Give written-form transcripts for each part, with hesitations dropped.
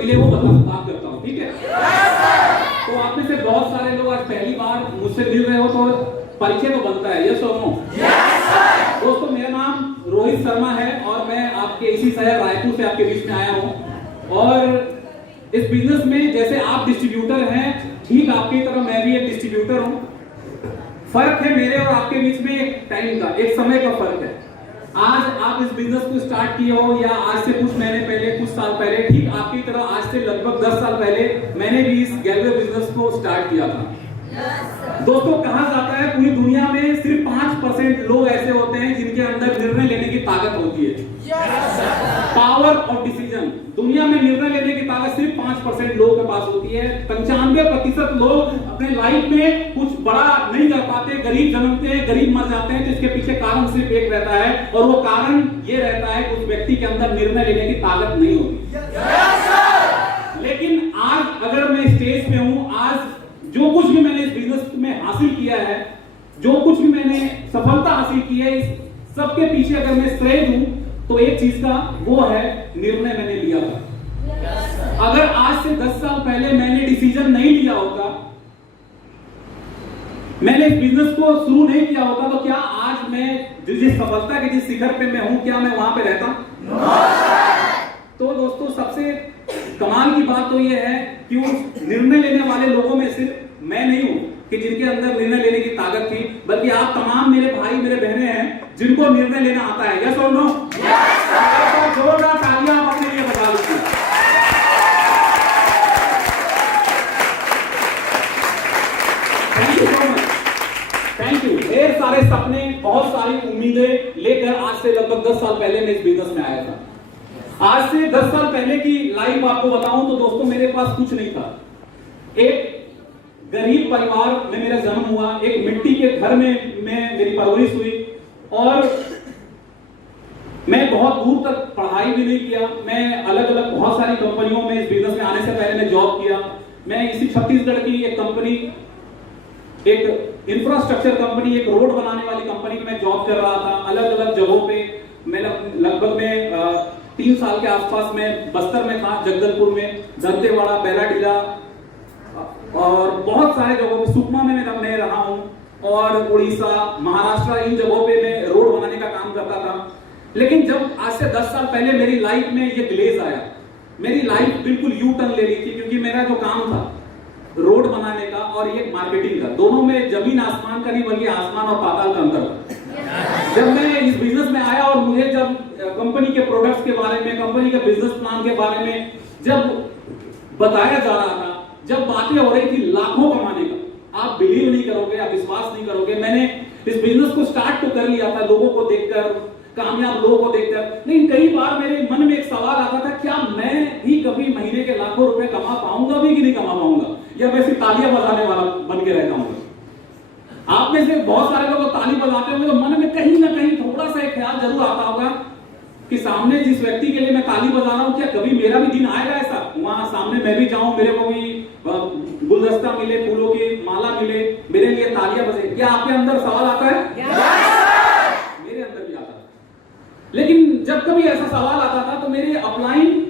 मिले वो बात करता हूँ, ठीक है? तो आप में से बहुत सारे लोग आज पहली बार मुझसे मिल रहे हो तो परिचय तो बनता है, यस और नो? दोस्तों मेरा नाम रोहित शर्मा है और मैं आपके इसी शहर रायपुर से आपके बीच में आया हूँ। और इस बिजनेस में जैसे आप डिस्ट्रीब्यूटर हैं, ठीक आपकी तरह मैं भी एक डिस्ट्रीब्यूटर हूँ। फर्क है मेरे और आपके बीच में एक टाइम का, एक समय का फर्क है। आज आप इस बिजनेस को स्टार्ट किए हो या आज से कुछ महीने पहले, कुछ साल पहले, ठीक आपकी तरह आज से लगभग 10 साल पहले मैंने भी इस गैलरी बिजनेस को स्टार्ट किया था। दोस्तों कहा जाता है पूरी दुनिया में सिर्फ 5% लोग ऐसे होते हैं जिनके अंदर निर्णय लेने की ताकत होती है। Power of decision. दुनिया में निर्णय लेने की ताकत सिर्फ 5% लोगों के पास होती है। 95% लोग अपने लाइफ में कुछ बड़ा नहीं कर पाते, गरीब जन्मते हैं, गरीब मर जाते हैं। तो इसके पीछे कारण सिर्फ एक रहता है और वो कारण ये रहता है कि उस व्यक्ति के अंदर निर्णय लेने की ताकत नहीं होती। लेकिन आज अगर मैं स्टेज पे हूं, आज जो कुछ भी मैंने इस बिजनेस में हासिल किया है, जो कुछ भी मैंने सफलता हासिल की है, इस सबके पीछे अगर मैं श्रेय दूं तो एक चीज का वो है निर्णय मैंने लिया था। अगर आज से 10 साल पहले मैंने डिसीजन नहीं लिया होता, मैंने इस बिजनेस को शुरू नहीं किया होता, तो क्या आज मैं जिस सफलता के जिस शिखर पे मैं हूं, क्या मैं वहां पे रहता? तो दोस्तों सबसे कमाल की बात तो यह है कि उस निर्णय लेने वाले लोगों में सिर्फ मैं नहीं हूं कि जिनके अंदर निर्णय लेने की ताकत थी, बल्कि आप तमाम मेरे भाई मेरे बहनें हैं जिनको निर्णय लेना आता है। यस और नो? जोरदार तालियां आप अपने लिए बजा लीजिए। Thank you so much, thank you. ढेर सारे सपने, बहुत सारी उम्मीदें लेकर आज से लगभग 10 साल पहले मैं इस बिजनेस में आया था। आज से 10 साल पहले की लाइफ आपको बताऊं तो दोस्तों मेरे पास कुछ नहीं था। एक गरीब परिवार में मेरा जन्म हुआ, एक मिट्टी के घर में मेरी परवरिश हुई और मैं बहुत दूर तक पढ़ाई भी नहीं किया। मैं अलग अलग बहुत सारी कंपनियों में, इस बिजनेस में आने से पहले मैं जॉब किया। मैं इसी छत्तीसगढ़ की एक कंपनी, एक इंफ्रास्ट्रक्चर कंपनी, एक रोड बनाने वाली कंपनी में मैं जॉब कर रहा था। अलग अलग जगहों पे मैं लगभग में 3 साल के आसपास में बस्तर में था, जगदलपुर में, दंतेवाड़ा, बैलाडीला और बहुत सारे जगहों पे, सुकमा में मैं रहा हूं और उड़ीसा, महाराष्ट्र, इन जगहों पे मैं रोड बनाने का काम करता था। लेकिन जब आज से 10 साल पहले मेरी लाइफ में ये ग्लेज आया, मेरी लाइफ बिल्कुल यू टर्न ले ली थी, क्योंकि मेरा जो काम था रोड बनाने का और ये मार्केटिंग का, दोनों में जमीन आसमान का नहीं बल्कि आसमान और पाताल का अंतर था। जब मैं इस बिजनेस में आया और मुझे जब कंपनी के प्रोडक्ट्स के बारे में, कंपनी के बिजनेस प्लान के बारे में जब बताया जा रहा था, जब बातें हो रही थी लाखों कमाने का, आप बिलीव नहीं करोगे, आप विश्वास नहीं करोगे। मैंने इस बिजनेस को स्टार्ट तो कर लिया था लोगों को देखकर, कामयाब लोगों को देखकर, लेकिन कई बार मेरे मन में एक सवाल आता था, क्या मैं भी कभी महीने के लाखों रुपए कमा पाऊंगा भी कि नहीं कमा पाऊंगा, या मैं सिर्फ तालियां बजाने वाला बन के रह जाऊंगा। आप में से बहुत सारे लोग ताली बजाते होंगे तो मन में कहीं ना कहीं थोड़ा सा एक ख्याल जरूर आता होगा कि सामने जिस व्यक्ति के लिए मैं ताली बजा रहा हूं, क्या कभी मेरा भी दिन आएगा ऐसा, वहां सामने मैं भी जाऊं, मेरे को भी गुलदस्ता मिले, फूलों की माला मिले, मेरे लिए तालियां बजे। क्या आपके अंदर सवाल आता है? मेरे अंदर भी आता है। लेकिन जब कभी ऐसा सवाल आता था तो मेरे अपलाइन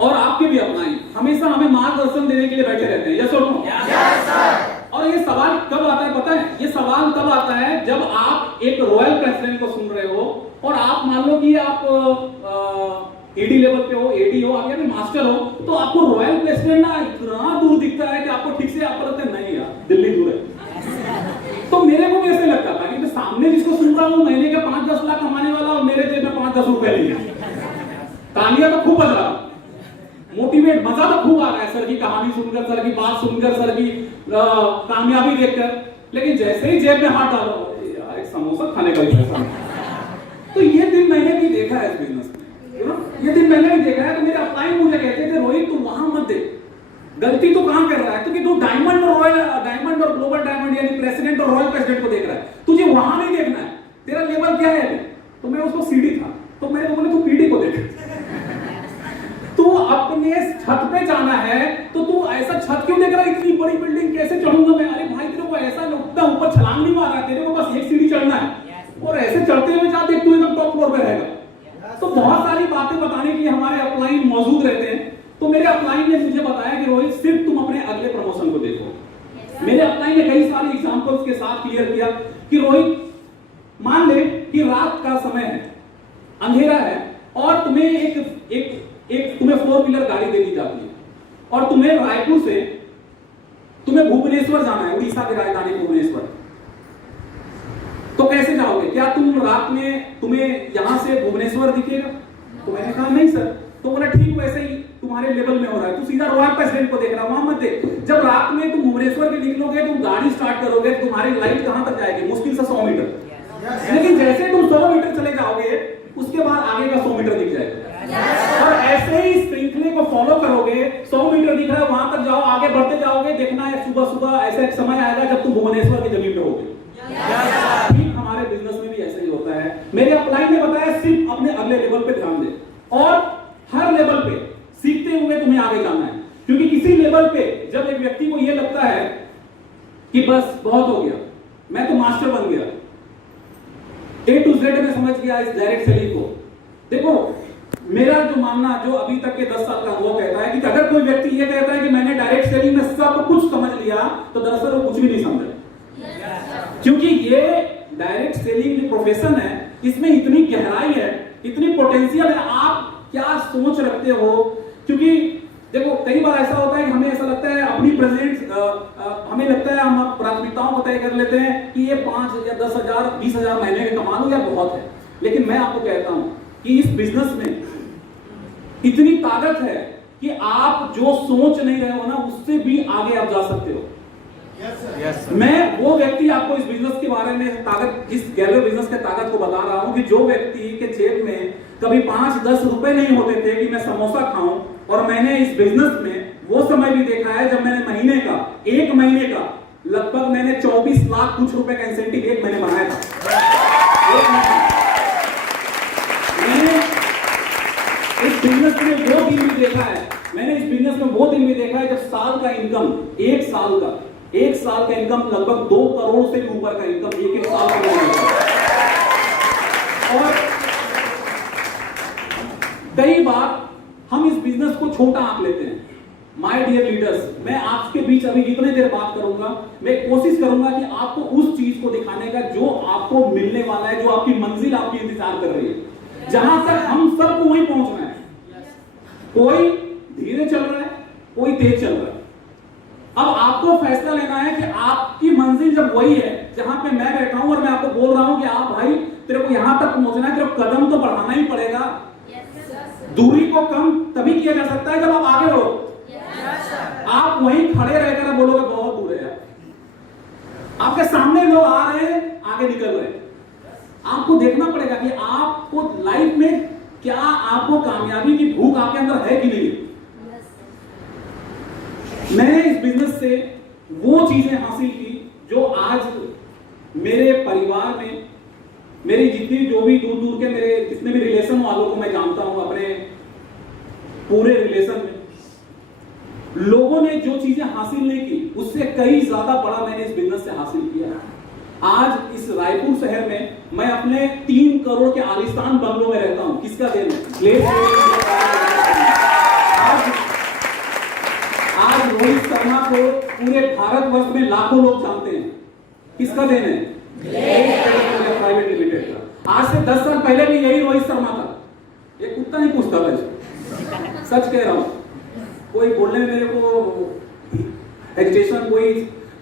और आपके भी अपलाइन हमेशा हमें मार्गदर्शन देने के लिए बैठे रहते हैं। यस और नो? और ये सवाल कब आता है पता है? ये सवाल तब आता है जब आप एक रॉयल प्रेसिडेंट को सुन रहे हो और आप मान लो कि आप ईडी लेवल पे हो, एडी हो, आप यानी मास्टर हो, तो आपको रॉयल प्रेसिडेंट ना इतना दूर दिखता है कि आपको ठीक से आप पता नहीं यार दिल्ली दूर है। तो मेरे को भी ऐसे लगता था कि मैं सामने जिसको सुन रहा हूँ महीने के 5-10 लाख कमाने वाला और मेरे जेब में 5-10 रुपए नहीं है। तालियां तो खूब बज रहा, मोटिवेट, मजा तो खूब आ रहा है सर की कहानी सुनकर, सर की बात सुनकर, सर की कामयाबी देखकर, लेकिन जैसे ही जेब में हाथ डालो यार एक समोसा खाने का भी पैसा नहीं। तो ये दिन मैंने भी देखा है इस बिजनेस में, ये दिन मैंने भी देखा है। तो मेरे अपलाइन मुझे कहते थे रोहित तू वहां मत देख, गलती तो कहां कर रहा है, क्योंकि तू डायमंड और रॉयल, डायमंड और ग्लोबल डायमंड यानी प्रेसिडेंट और रॉयल प्रेसिडेंट को देख रहा है, तुझे वहां नहीं देखना है, तेरा लेवल क्या है। तो मैं उसको सीढ़ी था, तो मैंने बोले तू पीढ़ी को देख, तू अपने छत पे जाना है तो तू ऐसा छत क्यों देख रहा है, इतनी बड़ी बिल्डिंग कैसे चढ़ूंगा मैं। अरे भाई तेरे को ऐसा उतना ऊपर छलांग नहीं मारना है, तेरे को बस एक सीढ़ी चढ़ना है और ऐसे चढ़ते हुए जाते तू एकदम टॉप फ्लोर पे रहेगा। तो बहुत सारी बातें बताने के लिए हमारे अपलाइन मौजूद रहते हैं। तो मेरे अपलाइन ने मुझे बताया कि रोहित सिर्फ तुम अपने अगले प्रमोशन को देखो। मेरे अपलाइन ने कई सारे एग्जांपल्स के साथ क्लियर किया कि रोहित मान ले कि रात का समय है, अंधेरा है और तुम्हें एक तुम्हें 4 व्हीलर गाड़ी दे दी जाती है और तुम्हें रायपुर से तुम्हें भुवनेश्वर जाना है, उड़ीसा की राजधानी भुवनेश्वर। तो कैसे जाओगे? क्या तुम रात में तुम्हें यहां से भुवनेश्वर दिखेगा? तो मैंने कहा नहीं सर। तो बोला ठीक वैसे ही तुम्हारे लेवल में हो रहा है, तू सीधा रॉयल प्रेसिडेंट को देख रहा है, वहां मत देख। जब रात में तुम भुवनेश्वर के निकलोगे, तुम गाड़ी स्टार्ट करोगे, तुम्हारी लाइट कहां तक जाएगी? मुश्किल से 100 मीटर। लेकिन जैसे तुम 100 मीटर चले जाओगे, उसके बाद आगे का 100 मीटर दिख जाएगा। और ऐसे ही श्रृंखले को फॉलो करोगे, 100 मीटर दिख रहा है, वहां तक जाओ, आगे बढ़ते जाओगे। देखना है सुबह सुबह ऐसा एक समय आएगा जब तुम भुवनेश्वर की जमीन पे होगे। ठीक हमारे बिजनेस में भी ऐसा ही होता है। मेरे अपलाइन ने बताया सिर्फ अपने अगले लेवल पे ध्यान दे और हर लेवल पे सीखते हुए तुम्हें आगे जाना है। क्योंकि किसी लेवल पे जब एक व्यक्ति को यह लगता है कि बस बहुत हो गया, मैं तो मास्टर बन गया, A to Z में समझ गया इस डायरेक्ट सेलिंग को। देखो मेरा जो मानना, जो अभी तक के 10 साल का अनुभव कहता है कि अगर कोई व्यक्ति ये कहता है कि मैंने डायरेक्ट सेलिंग में सब कुछ समझ लिया, तो दरअसल वो कुछ भी नहीं समझा। क्योंकि ये डायरेक्ट सेलिंग जो प्रोफेशन है, इसमें इतनी गहराई है, इतनी पोटेंशियल है। आप क्या सोच रखते हो? क्योंकि देखो कई बार ऐसा होता है कि हमें ऐसा लगता है अपनी प्रेजेंट, हमें लगता है हम प्राथमिकताओं को तय कर लेते हैं कि ये 5 या 10,000 20,000 महीने के कमा लूं या बहुत है। लेकिन मैं आपको कहता हूं कि इस बिजनेस में इतनी ताकत है कि आप जो सोच नहीं रहे हो ना, उससे भी आगे आप जा सकते हो। Yes, मैं वो व्यक्ति आपको इस बिजनेस के बारे में ताकत, इस गैलरी बिजनेस के ताकत को बता रहा हूं कि जो व्यक्ति के जेब में कभी 5-10 रुपए नहीं होते थे कि मैं समोसा खाऊं, और मैंने इस बिजनेस में वो समय भी देखा है जब मैंने महीने का, 1 महीने का लगभग मैंने 24 लाख कुछ रुपए का इंसेंटिव 1 महीने बनाया था। मैंने इस बिजनेस में वो दिन भी देखा है, मैंने इस बिजनेस में वो दिन भी देखा है जब साल का इनकम, 1 साल का इनकम लगभग 2 करोड़ से भी ऊपर का इनकम एक साल का। और कई बार हम इस बिजनेस को छोटा आंक लेते हैं। माय डियर लीडर्स, मैं आपके बीच अभी जितने देर बात करूंगा, मैं कोशिश करूंगा कि आपको उस चीज को दिखाने का जो आपको मिलने वाला है, जो आपकी मंजिल आपकी इंतजार कर रही है, जहां तक हम सबको वहीं पहुंचना है। कोई धीरे चल रहा है, कोई तेज चल रहा है। अब आपको फैसला लेना है कि आपकी मंजिल जब वही है जहां पे मैं बैठा हूं और मैं आपको बोल रहा हूं कि आप भाई तेरे को यहां तक पहुंचना है, तेरे को कदम तो बढ़ाना ही पड़ेगा। दूरी को कम तभी किया जा सकता है जब आप आगे बढ़ो। आप वहीं खड़े रहकर बोलोगे बहुत दूर है, आपके सामने लोग आ रहे हैं, आगे निकल रहे हैं। आपको देखना पड़ेगा कि आपको लाइफ में क्या, आपको कामयाबी की भूख आपके अंदर है कि नहीं। मैंने इस बिजनेस से वो चीजें हासिल की जो आज मेरे परिवार में, मेरी जितनी जो भी दूर दूर के मेरे जितने भी रिलेशन वालों को मैं जानता हूं, अपने पूरे रिलेशन में लोगों ने जो चीजें हासिल नहीं की, उससे कई ज्यादा बड़ा मैंने इस बिजनेस से हासिल किया। आज इस रायपुर शहर में मैं अपने 3 करोड़ के आलीशान बंगलों में रहता हूं। किसका देन है? आज रोहित शर्मा को पूरे भारतवर्ष में लाखों लोग जानते हैं। किसका देन है? प्राइवेट लिमिटेड का। आज से 10 साल पहले भी यही रोहित शर्मा था। ये कुत्ता नहीं पूछता था, सच कह रहा हूं। कोई बोलने में मेरे को एजुकेशन कोई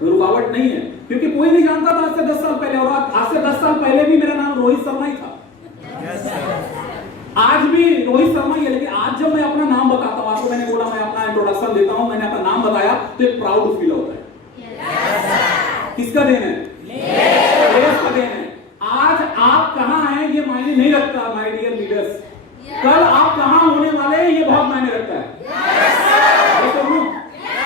रुकावट नहीं है, क्योंकि कोई नहीं जानता था आज से 10 साल पहले। और आज से 10 साल पहले भी मेरा नाम रोहित शर्मा ही था। आज भी रोहित शर्मा ही है। लेकिन आज जब मैं अपना नाम बताता हूं, आपको मैंने बोला मैं अपना इंट्रोडक्शन देता हूं, मैंने अपना नाम बताया तो एक प्राउड फील होता है। किसका देन है? देश का देन है। आज आप कहां हैं ये मायने नहीं रखता माय डियर लीडर्स, कल आप कहां होने वाले हैं ये बहुत मायने रखता है।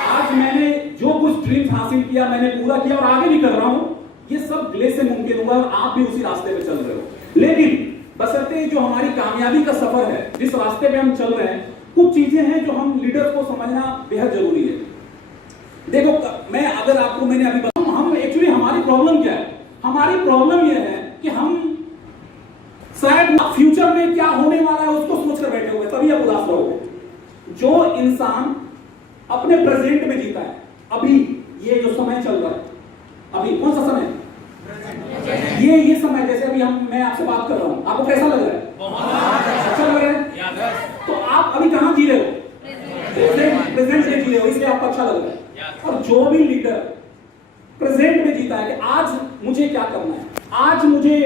आज मैंने जो कुछ ड्रीम्स हासिल किया, मैंने पूरा किया और आगे भी कर रहा हूं। ये सब ग्लेस से मुमकिन हुआ और आप भी उसी रास्ते पे चल रहे हो। लेकिन बशर्ते जो हमारी कामयाबी का सफर है, जिस रास्ते पे हम चल रहे हैं, कुछ चीजें हैं जो हम लीडर्स को समझना बेहद जरूरी है। देखो मैं अगर आपको मैंने अभी बताऊं, हम एक्चुअली हमारी प्रॉब्लम क्या है? हमारी प्रॉब्लम यह है कि हम शायद फ्यूचर में क्या होने वाला है उसको सोचकर बैठे हुए, तभी आप उदास रहोगे। जो इंसान अपने प्रेजेंट में जीता है, अभी ये जो समय चल रहा है, अभी कौन सा समय, ये समय, जैसे अभी मैं आपसे बात कर रहा हूं, आपको कैसा लग रहा है? अच्छा लग रहा है? तो आप अभी कहां जी रहे हो? प्रेजेंट में जी रहे हो, इसलिए आपको अच्छा लग रहा है। और जो भी लीडर प्रेजेंट में जीता है कि आज मुझे क्या करना है, आज मुझे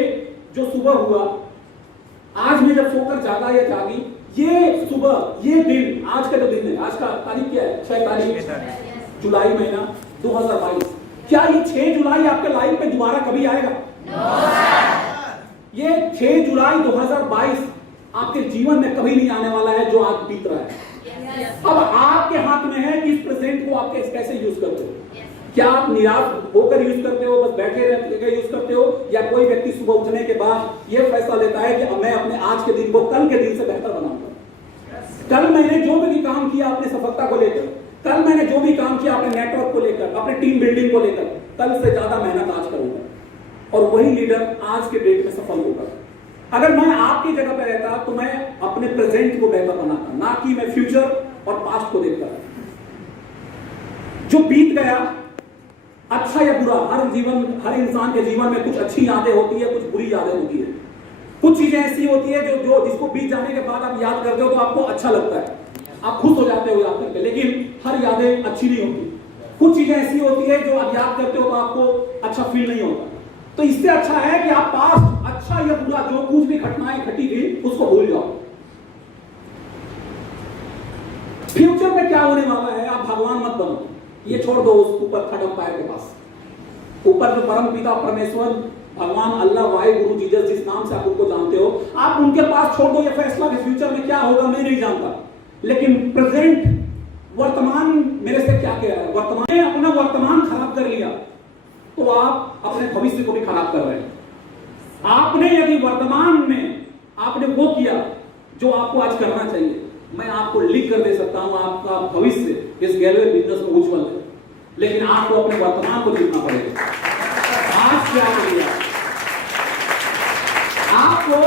जो सुबह हुआ, आज मैं जब सोकर जागा या जागी, ये सुबह, ये दिन, आज का जो दिन है, आज का तारीख क्या है? 6 तारीख जुलाई महीना 2022। क्या ये 6 जुलाई आपके लाइफ में दोबारा कभी आएगा? ये 6 जुलाई 2022 आपके जीवन में कभी नहीं आने वाला है, जो आज बीत रहा है। अब आपके हाथ में है कि इस प्रेजेंट को आप कैसे यूज करते हो। क्या आप निराश होकर यूज करते हो, बस बैठे रहकर यूज करते हो, या कोई व्यक्ति सुबह उठने के बाद यह फैसला लेता है कि मैं अपने आज के दिन को कल के दिन से बेहतर बनाऊंगा। कल मैंने जो भी काम किया अपने सफलता को लेकर, कल मैंने जो भी काम किया अपने नेटवर्क को लेकर, अपने टीम बिल्डिंग को लेकर, कल से ज्यादा मेहनत आज करूंगा, और वही लीडर आज के डेट में सफल होगा। अगर मैं आपकी जगह पर रहता तो मैं अपने प्रेजेंट को बेहतर बनाता, ना कि मैं फ्यूचर और पास्ट को देखता। जो बीत गया, अच्छा या बुरा, हर इंसान के जीवन में कुछ अच्छी यादें होती है, कुछ बुरी यादें होती है। कुछ चीजें ऐसी होती है जो जिसको बीत जाने के बाद आप याद करते हो तो आपको अच्छा लगता है, आप खुश हो जाते हो याद करके, लेकिन हर यादें अच्छी नहीं होती। कुछ चीजें ऐसी होती है जो आप याद करते हो तो आपको अच्छा फील नहीं होता। तो इससे अच्छा है कि आप पास्ट, अच्छा या बुरा, जो कुछ भी घटनाएं घटी थी उसको भूल जाओ। फ्यूचर में क्या होने वाला है आप भगवान मत बनो, ये छोड़ दो उस ऊपर थर्ड अंपायर के पास। ऊपर जो परम पिता परमेश्वर, भगवान अल्लाह, वाहे गुरु जीसस, जिस नाम से आप उनको जानते हो, आप उनके पास छोड़ दो ये फैसला कि फ्यूचर में क्या होगा मैं नहीं जानता। लेकिन प्रेजेंट, वर्तमान मेरे से क्या कह रहा है, वर्तमान में अपना वर्तमान खराब कर लिया तो आप अपने भविष्य को भी खराब कर रहे हैं। आपने यदि वर्तमान में आपने वो किया जो आपको आज करना चाहिए, मैं आपको लिख कर दे सकता हूं, आपका भविष्य इस गैलरी बिजनेस में उज्जवल है। लेकिन आपको अपने वर्तमान को जीतना पड़ेगा। आज क्या करिए, आपको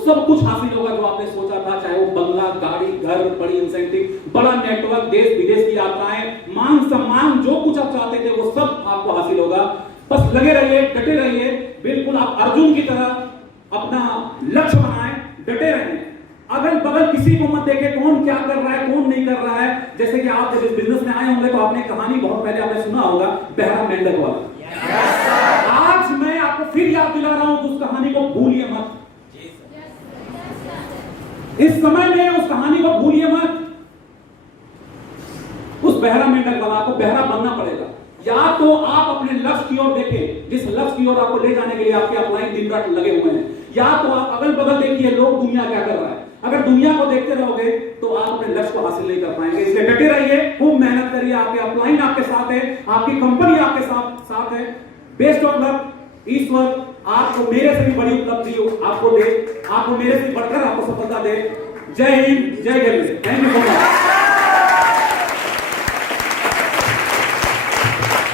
सब कुछ हासिल होगा जो आपने सोचा था, चाहे वो बंगला, गाड़ी, घर, बड़ी इंसेंटिव, बड़ा नेटवर्क, देश विदेश की यात्राएं, मान सम्मान, जो कुछ आप चाहते थे वो सब आपको हासिल होगा। बस लगे रहिए, डटे रहिए, बिल्कुल आप अर्जुन की तरह अपना लक्ष्य बनाएं, डटे रहें। अगल बगल किसी को मत देखे कौन क्या कर रहा है, कौन नहीं कर रहा है। जैसे कि आप जब इस बिजनेस में आए होंगे तो आपने कहानी बहुत पहले आपने सुना होगा, बहरा मेंढक वाला। आज मैं आपको फिर याद दिला रहा हूं कि उस कहानी को भूलिए मत। इस समय में उस कहानी को भूलिए मत। उस बहरा मेंढक वाला, आपको बहरा बनना पड़ेगा। या तो आप अपने लक्ष्य की ओर देखें, जिस लक्ष्य की ओर आपको ले जाने के लिए आपके अपलाइन दिन रात लगे हुए हैं, या तो आप अगल बगल देखिए लोग दुनिया क्या कर रहा है। अगर दुनिया को देखते रहोगे तो आप अपने लक्ष्य को हासिल नहीं कर पाएंगे। इसलिए डटे रहिए, खूब मेहनत करिए, आपके अपलाइन आपके साथ है, आपकी कंपनी आपके साथ है। Best of luck. ईश्वर आपको मेरे से भी बड़ी उपलब्धि आपको दे, आपको मेरे से बढ़कर आपको सफलता दे। जय हिंद, जय Ganesh. Thank you so much.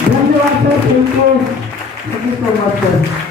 धन्यवाद sir, thank you so much sir.